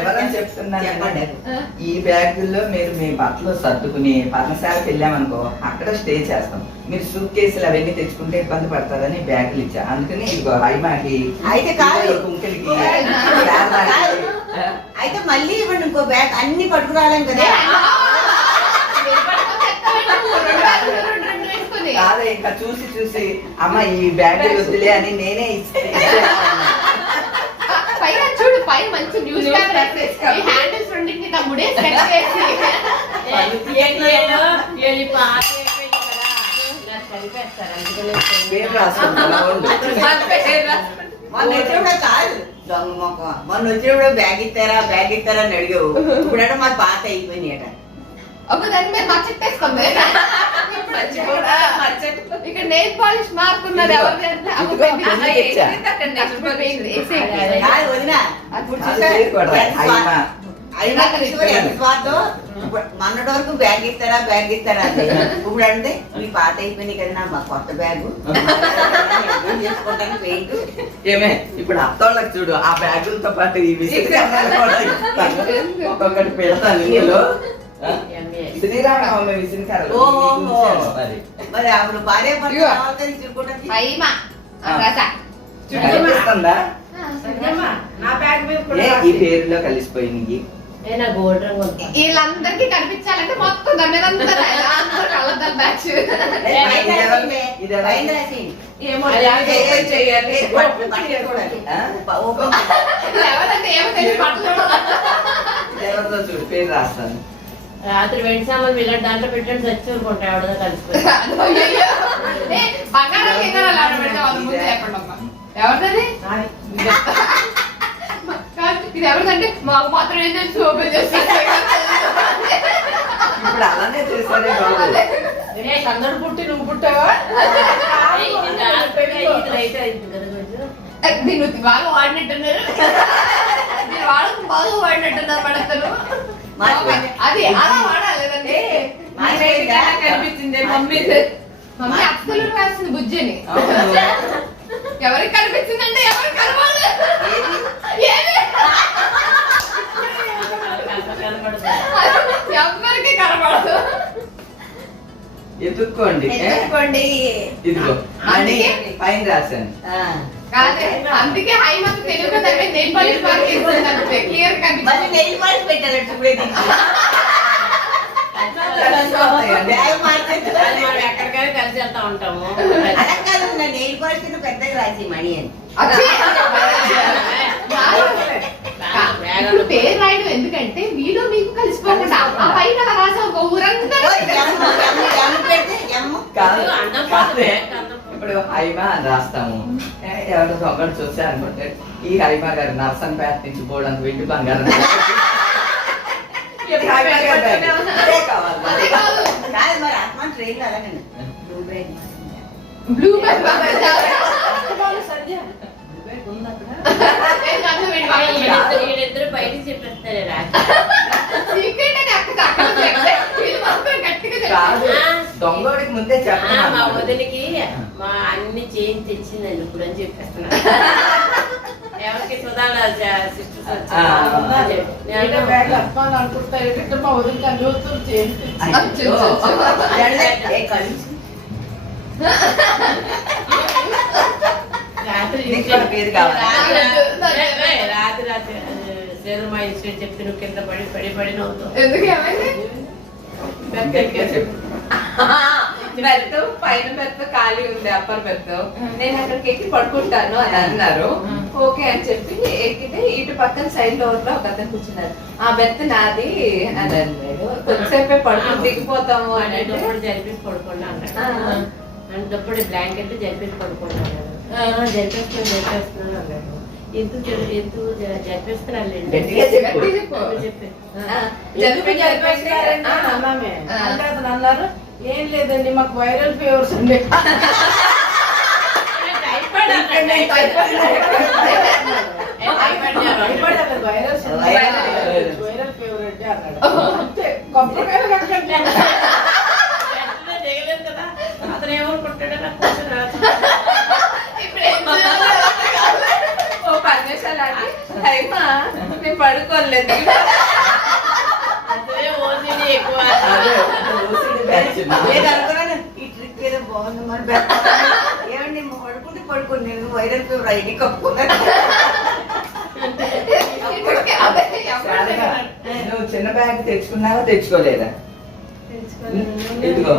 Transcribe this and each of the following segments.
ఎవరని చెప్తున్నాను. ఈ బ్యాగుల్లో మీరు మీ బట్టలు సర్దుకుని పర్ణశాలకు వెళ్ళామనుకో, అక్కడ స్టే చేస్తాం. మీరు సూట్ కేసులు అవన్నీ తెచ్చుకుంటే ఇబ్బంది పడతారని బ్యాగులు ఇచ్చా. అందుకని ఇదిగో హైమాకి అయితే కాదు కుంకిలికి అయితే మళ్ళీ ఇవ్వండి ఇంకో బ్యాగ్. అన్ని పట్టుకురాలేం కదా. కాదే ఇంకా చూసి చూసి అమ్మ ఈ బ్యాగ్ వద్దులే అని నేనే పైన చూడు, పైన మంచి న్యూస్ పేపర్ హ్యాండిల్స్ రెండింటిని తమ్ముడే మొన్న వచ్చినప్పుడు కాదు దొంగ మొక్క, మొన్న వచ్చినప్పుడు బ్యాగ్ ఇస్తారా అని అడిగావు. ఇప్పుడంటే మాకు పాత అయిపోయినాయి అట. దాన్ని మీరు మచ్చట్టేసుకోండి. ఇక్కడ నెయిల్ పాలిష్ మార్కున్నారు మొన్నటి వరకు బ్యాగ్ ఇస్తారా అంటే ఇప్పుడు అంటే మీ పాత అయిపోయినాయి కదా మా కొత్త బ్యాగు చేసుకుంటాను పెయింట్. ఏమే ఇప్పుడు అత్తోళ్ళకి చూడు ఆ బ్యాగులతో పాటు ఈ విసిరి ఒక్కొక్కటి పెడతాను ఇందులో. శ్రీరామనవమి విసిరికారు మరి అప్పుడు భార్య కనిపిస్తుందా? ఈ పేరులో కలిసిపోయింది. వీళ్ళందరికీ కనిపించాలంటే మొత్తం దాని మీద కలర్ బ్యాచ్ చూడు పేరు రాస్తాను. రాత్రి వెండి సామాన్ వీళ్ళ దాంట్లో పెట్టండి చచ్చుకుంటా ఎవడో కలిసిపోయి ఎవరిది ఇది ఎవరిదంటే మాకు మాత్రం ఏం తెలుసు ఓపెన్ చేస్తారు. ఇప్పుడు అలానే చేశారే అందరు పుట్టి నువ్వు పుట్టావా దీన్ని బాగా వాడినట్టున్నారు. వాళ్ళకు బాగా వాడినట్టున్నారు పడతారు. అది అలా వాడాలేదండి. కనిపించింది మమ్మీ అత్తలు రాసింది బుజ్జని. ఎవరికి కనిపించిందంటే ఎవరికి కనబడదు. ఎవరికి కనబడదు. ఎత్తుక్కోండి ఇదిగో అని పైన రాశాను. అందుకే Haimath Telugu nail polish clear ఎక్కడికైనా కలిసి వెళ్తా ఉంటాము. నెయిల్ పాలిష్ పెద్దగా రాసి మణి అని పేరు రాయడం ఎందుకంటే మీలో మీకు కలిసిపోకుండా ఆ పైన రాసే ఒక ఊరంతా ఇప్పుడు హైమా అని రాస్తాము. ఎవరు ఒకటి చూసా అనుకుంటే ఈ హైమా గారు నర్సంపేట నుంచి పోవడం వెండి బంగారం బ్లూ వీళ్ళిద్దరు బయట చెప్పేస్తారు. దొంగడికి ముందే చెప్పాలి. మా వదిలికి మా అన్ని చేంజ్ తెచ్చిందండి ఇప్పుడు అని చెప్పేస్తున్నా. ఎవరికి సుధాల సిస్టర్స్ అనుకుంటారు మా వదిలికి రాత్రి మా ఇన్స్టిట్యూట్ చెప్తే నువ్వు కింద పడి నవ్వుతావు. ఎందుకు బెర్త్ పైన బెర్త్ ఖాళీ ఉంది, అప్పర్ బెర్త్. నేను అక్కడికి ఎక్కి పడుకుంటాను అని అన్నారు. ఓకే అని చెప్పి ఎక్కితే ఇటు పక్కన సైడ్ డోర్ లో ఒక అతను కూర్చున్నారు. ఆ బెర్త్ నాది అని అన్నాడు. కొంచెంసేపే పడుకుని దిగిపోతాము అని జరిపేసి పడుకున్నా అన్నాడు. అంటప్పుడు బ్లాంకెట్ జరిపేసి పడుకున్నాను. జరిపేస్తున్నాను అన్నాడు. ఎందుకు జరిపిస్తున్నాను అన్నారు. ఏం లేదండి మాకు వైరల్ ఫీవర్స్ ఉండే. వైరల్ ఫీవర్ అంటే అన్నాడు. కొబ్బరికాయలు కట్టండి దిగలేదు కదా. అతను ఏమనుకుంటాడో నాకు కూర్చొని టైమా నేను పడుకోలేదు. అదే ఓసిడి ఎక్కువ. అదే, OCD బ్యాచ్ మా. లేదు అనుకున్నాను ఈ ట్రిక్ ఏదో బాగుంది మరి పెట్టాలి. ఏమండి పడుకుంటే పడుకోండి నేను వైరల్ ఫీవర్ అయ్యి కప్పుకున్నాను. ఇప్పటికే అదే శారదా, నువ్వు చిన్న బ్యాగ్ తెచ్చుకున్నావా తెచ్చుకోలేదా? ఇదిగో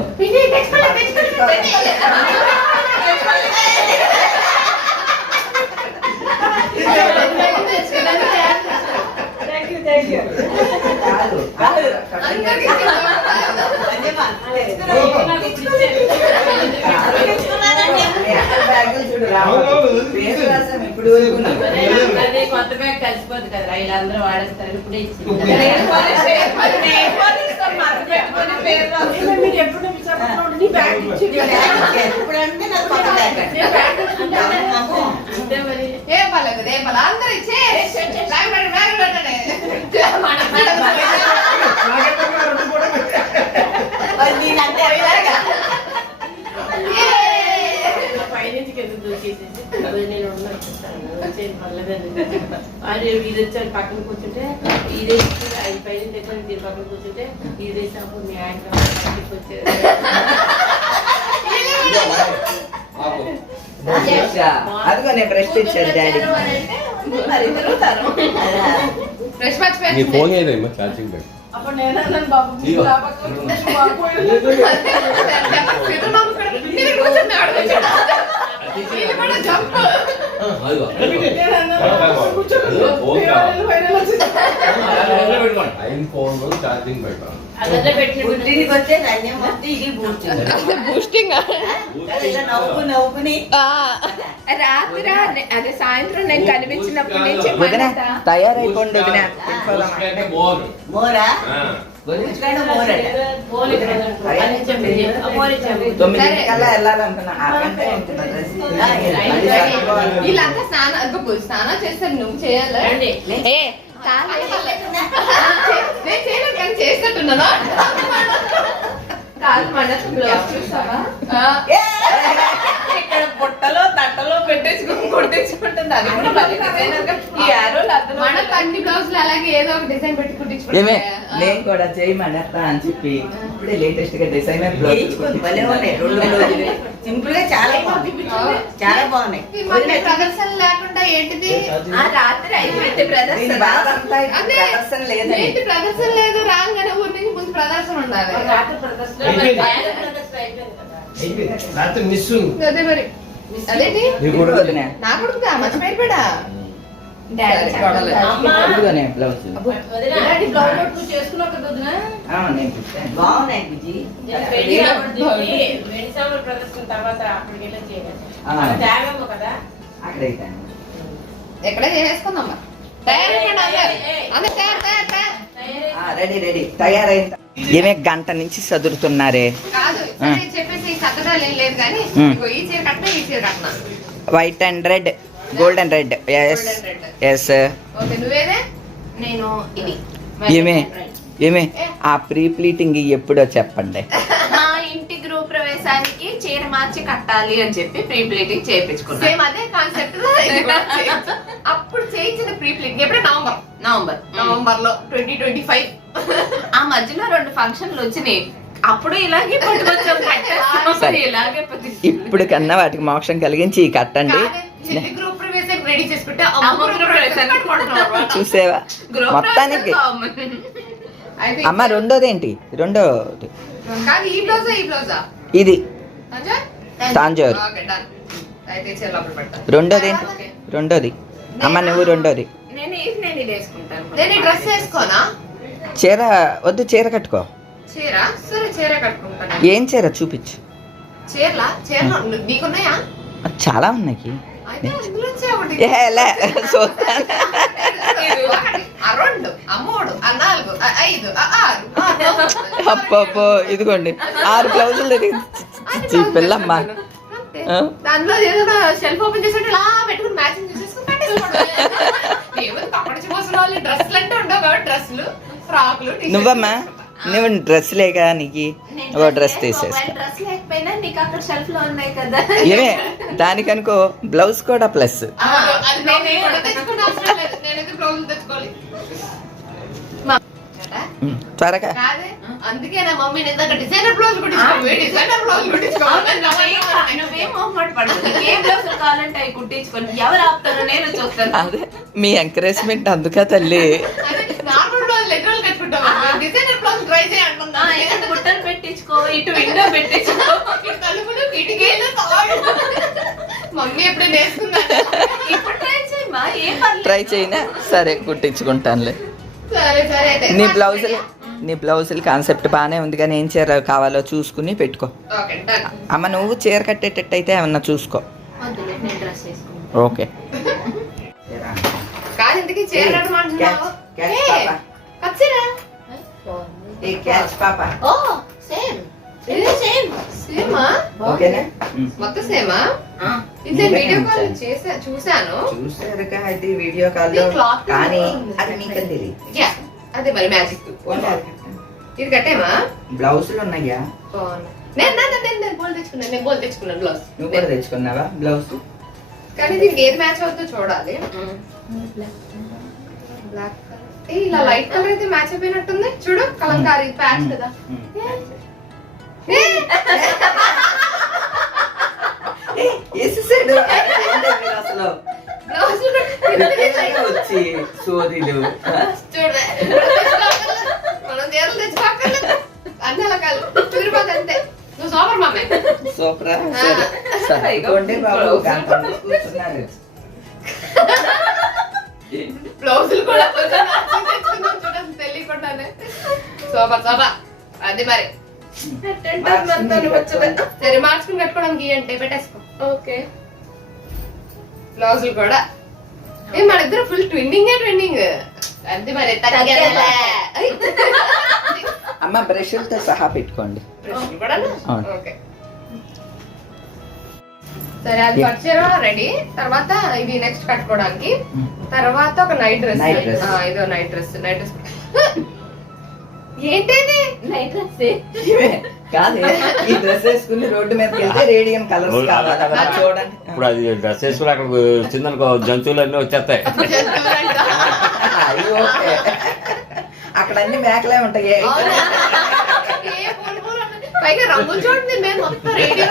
కాదు, కాదు, అదేమా నాకు ఇప్పుడు ఇచ్చారు. బ్యాగులు చూడు రావచ్చు. పేరు రాసాం ఇప్పుడు వరకు నాకు. అదే కొత్త బ్యాగ్ కలిసిపోద్ది కదా, వీళ్ళందరూ వాడేస్తారు. ఇప్పుడే ఇచ్చింది. మీరు ఎప్పుడు చెప్పండి నీ బ్యాగ్ ఇచ్చి ఇప్పుడు అంటే నాకు కొత్త బ్యాగ్ అండి. అంతే మరి. ఏం పర్లేదు ఏం పర్లేదు అందరూ ఇచ్చే మరి నేనంటే అలాగా. పైనుంచి కింద దూకేసేసి నేను వచ్చేది పర్లేదండి. అది ఇది వచ్చారు పక్కన కూర్చుంటే ఇదేసి అది పైన తెచ్చాను, దీని పక్కన కూర్చుంటే ఇదేసి అప్పుడు మీ ఆయన వచ్చేది. అదిగో నేను బ్రష్ ఇచ్చాడు డాడీ. మరి తిరుగుతారు ఫ్రెష్ నీ ఫోన్ ఏదమ్మా ఛార్జింగ్ పెట్టి అప్పుడు నేను అన్నాను బాబు ఇదిగో. నా పక్కన కూర్చో బాబు. అదిగో నేను అన్నాను కూర్చో వైరల్ వచ్చేసి ఆయన ఫోన్ ఛార్జింగ్ పెట్టాను అదే పెట్టిన పుట్టింటికి వచ్చే ధన్యం వస్తే ఇది బూస్టింగ్. బూస్టింగ్ ఇలా నవ్వుకుని రాత్రి అదే సాయంత్రం నేను కనిపించినప్పటి నుంచి వదినా మనట తయారైపోండి వదినా. అంటే మోర్ మోరా వదినా, ఇక్కడ మోరట. ఫోన్ చెప్పండి. 9 వెళ్ళాలనుకున్నా. 6 గంటలే ఉంటున్నా డ్రెస్. మళ్ళీ సర్దుకోవాలి. వీళ్ళంతా స్నానం చేస్తారు నువ్వు చేయాలి రండి. ఏ కాదు, నేను చేయలేదు కానీ చేసినట్టున్నాను కాదు మన బ్లౌజ్ చూసావా ఇక్కడ బుట్టలో తట్టలో కొట్టించుకుంటుంది అది కూడా మళ్ళీ designer గా ఈ arrowలు అద్దం మనకు అన్ని బ్లౌజులు అలాగే ఏదో ఒక డిజైన్ పెట్టి ఏమే కుట్టించుకుంటే నేను కూడా చేయమనేస్తా అని చెప్పి ఇప్పుడే లేటెస్ట్ గా డిజైనర్ వేయించుకుంది భలే ఉన్నాయి 2 రోజులు. సింపుల్ గా చాలా బాగుంది. చాలా బాగున్నాయి. ప్రదర్శన లేకుండా ఏంటిది ఆ రాత్రి అయిపోయింది ప్రదర్శన అదే. ప్రదర్శన లేదని. ఏంటి ప్రదర్శన లేదు రాగానే ఊరి నుంచి ముందు ప్రదర్శన ఉండాలి రాత్రి ప్రదర్శన మరి బ్యాగ్ ప్రదర్శన అయిపోయింది కదా. రాత్రి మిస్ అదే మరి అదేంటి వదినా నా కొడుకుదా మంచి పేరు పెడా అమ్మా ఇదిగోనే బ్లౌజ్. వదినా, ఇలాంటి బ్లౌజ్ నువ్వు చేసుకున్నావు కదా వదినా? నేను కుట్టాను. బాగున్నాయి బుజ్జి. నేను పెళ్ళినప్పుడు చూసి వెండిసాముల ప్రదర్శన తర్వాత అక్కడికి వెళ్ళి చేయాలి. ఆ. తేవేమో కదా. అక్కడైతే ఎక్కడే చేసేసుకుందాం మరి తయారైపోండి అందరూ తయారు తయారు తయారు రెడీ రెడీ తయారైంది. ఏమే గంట నుంచి చదువుతున్నారే. కాదు సరే చెప్పేసి కట్టడాలు ఏం లేదు కానీ ఇగో ఈ చీర కట్టినా ఈ చీర కట్టినా white and red, golden red. Yes yes. Okay నువ్వేదే నేను ఇది ఏమే ఏమే ఆ ప్రీ ప్లీటింగ్ ఎప్పుడో చెప్పండి. మా ఇంటి గృహ ప్రవేశానికి చీర మార్చి కట్టాలి అని చెప్పి ప్రీ ప్లేటింగ్ చేయించుకున్నాను. సేమ్ అదే కాన్సెప్ట్ అప్పుడు చేయించిన ప్రీ ప్లీటింగ్ ఎప్పుడే నవంబర్ లో 2025 ఆ మధ్యలో 2 ఫంక్షన్లు వచ్చినాయి. అప్పుడు ఇలాగే పట్టుకొచ్చాం సరే. ఇలాగే ఇప్పుడు కన్నా వాటికి మోక్షం కలిగించి కట్టండి. చిన్న గ్రూప్ ప్రవేశం రెడీ చేసుకుంటే అమ్మ గృహ ప్రవేశానికి కొంటున్నాం. చూసేవా మొత్తానికి. అయితే అమ్మ రెండోది ఏంటి? రెండోది కాదు ఈ బ్లౌజా ఇది తంజావూర్? తాంజూర్. ఓకే డన్ అయితే చీర లోపల పెడతా రెండోది ఏంటి? రెండోది అమ్మ నువ్వు రెండోది. నేను ఇది వేసుకుంటాను. నేను ఈ డ్రెస్ వేసుకోనా చీర వద్దు, చీర కట్టుకో. చీర సరే చీర కట్టుకుంటాను ఏం చీర చూపించు. చీరలో నీకున్నాయా చాలా ఉన్నాయి. అయితే ఇందులోంచి ఒకటి ఏ, లే, చూస్తాను. ఇది ఒకటి, ఆ 2 ఆ 3 ఆ 4 ఆ 5 ఆ 6 అబ్బబ్బో ఇదిగోండి 6 బ్లౌజులు పిల్లమ్మ. ఆ? దానిలో ఏదైనా షెల్ఫ్ ఓపెన్ చేసి ఇలా పెట్టుకుని మ్యాచింగ్ చేసేసుకుని పెట్టేసుకోవడం ఏమో కప్పడి పోసిన వాళ్ళు డ్రెస్సులు అంటే ఉండవు కాబట్టి డ్రెస్సులు ఫ్రాక్లు నువ్వమ్మా నువ్వు డ్రెస్ లేక నీకు ఓ డ్రెస్ తీసేసుకో. డ్రెస్ లేకపోయినా నీకు అక్కడ షెల్ఫ్ లో ఉన్నాయి కదా. ఏమే దానికనుకో బ్లౌజ్ కూడా ప్లస్. అది నేను కూడా తెచ్చుకునే అవసరం లేదు. నేనైతే బ్లౌజ్ తెచ్చుకోవాలి. త్వరగా కాదే అందుకే నా మమ్మీ ఇందాక డిజైనర్ బ్లౌజ్ డిజైనర్ బ్లౌజ్ నువ్వేం మొహమాట పడదు. ఏ బ్లౌజ్ కావాలంటే అవి కుట్టించుకొని ఎవరు ఆపుతారో నేను చూస్తాను. అదే మీ ఎంకరేజ్మెంట్ అందుక తల్లి. నార్మల్ బ్లౌజ్ లెటరల్ కట్టుకుంటాం. డిజైనర్ బ్లౌజ్ ట్రై చేయంటున్నా. ఇటు బుట్టలు పెట్టించుకో, ఇటు విండో పెట్టించుకో, ఇటు తలుపులు కిటికీలు తాడు. మమ్మీ ఎప్పుడు నేర్చుకున్నాను. ఇప్పుడు ట్రై చేయమా, ఏం పర్లేదు. ట్రై చేయనా? సరే కుట్టించుకుంటానులే. సరే సరే అయితే నీ బ్లౌజులు కాన్సెప్ట్ బాగానే ఉంది కానీ ఏం చీర కావాలో చూసుకుని పెట్టుకో. Okay done. అమ్మ నువ్వు చీర కట్టేటట్టు అయితే ఏమన్నా చూసుకో. వద్దులే, నేను డ్రెస్ వేసుకుంటాను. ఓకే. కాదు ఇంతకీ చీర కట్టమంటున్నావు. కచ్చిరా ఓ సేమ్ సేమ్ సేమా ఓకేనా? మొత్తం సేమా. ఇది నేను వీడియో కాల్ చూసాను. చూసారుగా అయితే వీడియో కాల్ ఈ cloth కానీ ఉంది. అది మీకు తెలియదు. యా అదే మరి మ్యాజిక్. ఇది కట్టేమా బ్లౌజులు ఉన్నాయా? బాగుంది. నేను బోల్ తెచ్చుకున్నాను బ్లౌజ్. నువ్వు కూడా తెచ్చుకున్నావా బ్లౌజ్? కానీ దీనికి ఏది మ్యాచ్ అవుతుందో చూడాలి. బ్లాక్ ఇలా లైట్ కలర్ అయితే మ్యాచ్ అయిపోయినట్టుంది. చూడు కలంకారీ ప్యాచ్ కదా. వేసేసాడు. అసలు బ్లౌజ్ వచ్చి సోదీలు చూడు మనం చీరలు తెచ్చుకోక్కర్లేదు. అన్ని అలా కాదు తిరిగిపోతే అంతే. నువ్వు సూపర్ మమ్మీ. సూపరా? సరే సర్దుకోండి బాబు. గంటలు కూర్చున్నారు. బ్లౌజులు కూడా తెచ్చుకున్నాం చూడండి తెలియకుండానే. Super super. అది మరి సరే మార్చుకుని కట్టుకోవడానికి అంటే పెట్టేసుకో. ఓకే. బ్లౌజులు కూడా మన ఇద్దరు ఫుల్ ట్విన్నింగ్ అంతే మరి. అమ్మ బ్రష్లతో సహా పెట్టుకోండి. బ్రష్లు కూడా అవును. ఓకే సరే అది పర్చేరా రెడీ. తర్వాత ఇవి నెక్స్ట్ కట్టుకోవడానికి. తర్వాత ఒక నైట్ డ్రెస్. Night dress. ఇదో నైట్ డ్రెస్. ఏంటది నైట్ డ్రెస్ ఇవే కాదు ఈ డ్రెస్ వేసుకుని రోడ్డు మీదకి వెళ్తే రేడియం కలర్స్ కావాలి. అవన్నీ చూడండి. ఇప్పుడు అది డ్రెస్ వేసుకుని అక్కడికి వచ్చిందనుకో జంతువులు అన్నీ వచ్చేస్తాయి. అయ్యో, ఓకే. అక్కడ అన్ని మేకలే ఉంటాయి. పైగా రంగులు చూడండి మేము మొత్తం రేడియో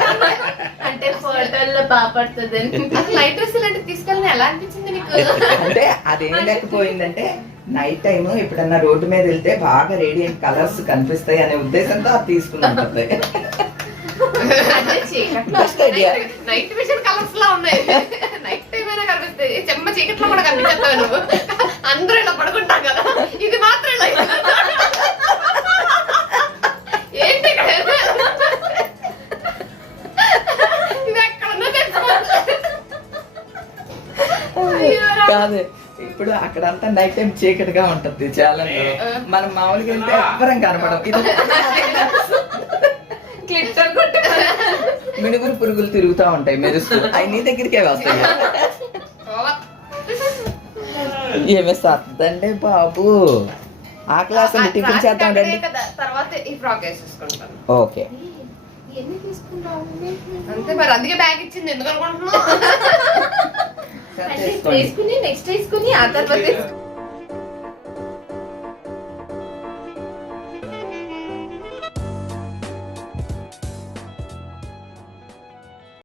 అంటే ఫోటోల్లో బాపడుతుంది. అసలు నైట్ డ్రెస్ లాంటివి తీసుకెళ్ళి ఎలా అనిపించింది నీకు? అంటే అదేం లేకపోయిందంటే నైట్ టైం ఎప్పుడన్నా రోడ్డు మీద వెళ్తే బాగా రేడియం కలర్స్ కనిపిస్తాయి అనే ఉద్దేశంతో అది తీసుకున్నాం. Best idea. Night vision colours లా ఉన్నాయి. నైట్ టైం అయినా కనిపిస్తాయి. చెమ్మ చీకట్లో కూడా కనిపించేస్తావు నువ్వు. అందరూ ఇలా పడుకుంటాం కదా, ఇది మాత్రం ఇలా ఏంటి ఇక్కడ? ఇది ఎక్కడున్నా కాదు ఇప్పుడు అక్కడంతా నైట్ టైం చీకటిగా ఉంటది చాలా. మనం మామూలుగా వెళ్తే అబ్బరం కనపడం. ఇది క్లిట్టర్ కొట్టు మినుగురు పురుగులు తిరుగుతూ ఉంటాయి మెరుస్తూ. అవి నీ దగ్గరికే వస్తాయి. ఏమే సర్దండి బాబు. ఆ క్లాస్ టిఫిన్ చేద్దాం రండి. తర్వాత ఈ ఫ్రాక్ వేసేసుకుంటాను. ఓకే. ఎన్ని తీసుకుంటావు అంతే మరి. అందుకే బ్యాగ్ ఇచ్చింది ఎందుకు అనుకుంటున్నావు? వేసుకుని నెక్స్ట్ వేసుకుని ఆ తర్వాత